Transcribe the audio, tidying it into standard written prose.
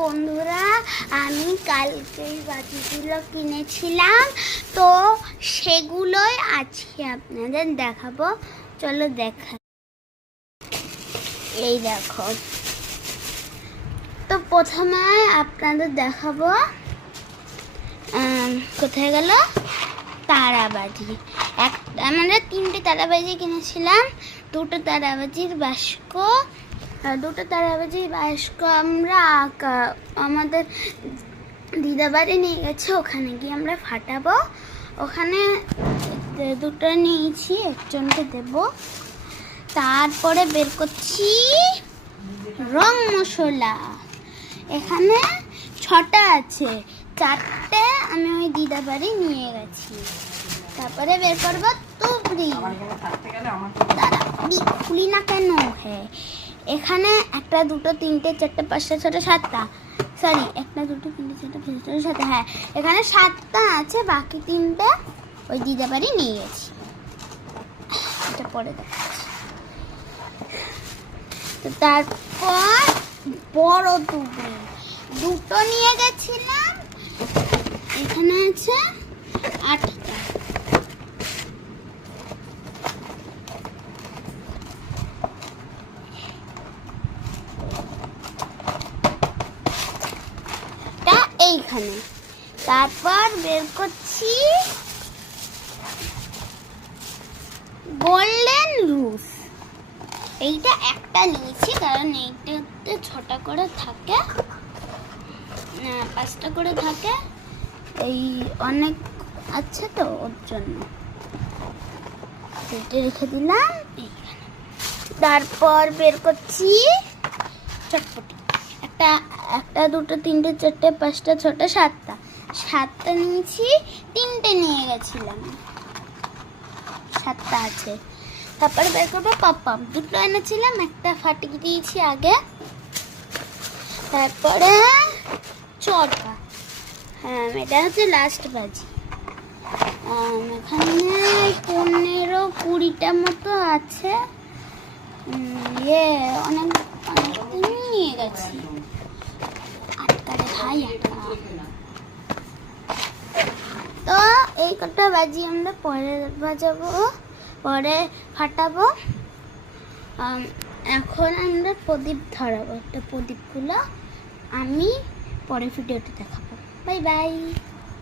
বন্ধুরা, আমি কালকেই বাজিগুলো কিনেছিলাম, তো সেগুলোই আজকে আপনাদের দেখাবো। চলো দেখা। এই দেখো, তো প্রথমে আপনাদের দেখাবো কোথায় গেল তারাবাজি। আমরা 3টে তারাবাজি কিনেছিলাম, 2টো তারাবাজির বাস্ক। আমরা আমাদের দিদাবাড়ি নিয়ে গেছে, ওখানে গিয়ে আমরা ফাটাবো। ওখানে 2টো নিয়েছি, একজনকে দেব। তারপরে বের করছি রং মশলা। এখানে 6টা আছে, 4টে আমি ওই দিদাবাড়ি নিয়ে গেছি। তারপরে বের করবো তুবড়ি। খুলি না কেন? হ্যাঁ, এখানে 1, 2, 3, 4, 5, 6, 7টা, সরি 1, 2, 3, 4, 5, 6, 7, হ্যাঁ এখানে 7টা আছে, বাকি 3টে ওই দিদাবাড়ি নিয়ে গেছি। এটা পরে দেখাচ্ছি। তো তারপর বড় তুবড়ি 2টো নিয়ে গেছিলাম, এখানে আছে 8টা। এইখানে। তারপর বের করছি গোল্ডেন রুস। এইটা একটা নিয়েছি, কারণ এইটাতে 6টা করে থাকে, 5টা করে থাকে, এই অনেক আছে তো ওর জন্য এটা রেখে দিলাম এইখানে। তারপর বের করছি চটপটি। 1, 2, 3, 4, 5, 6, 7টা নিয়েছি, 3টে নিয়ে গেছিলাম, 7টা আছে। তারপরে বের করবো পপআপ। 2টো এনেছিলাম, একটা ফাটিয়ে দিয়েছি আগে। তারপরে চটা, হ্যাঁ এটা হচ্ছে লাস্ট বাজি। এখানে 15-20টা মতো আছে। অনেক নিয়ে গেছি। তো এই কটা বাজি আমরা পরে পরে ফাটাবো। এখন আমরা প্রদীপ ধরাবো। একটা প্রদীপগুলো আমি পরে ভিডিওতে দেখাবো। Bye bye.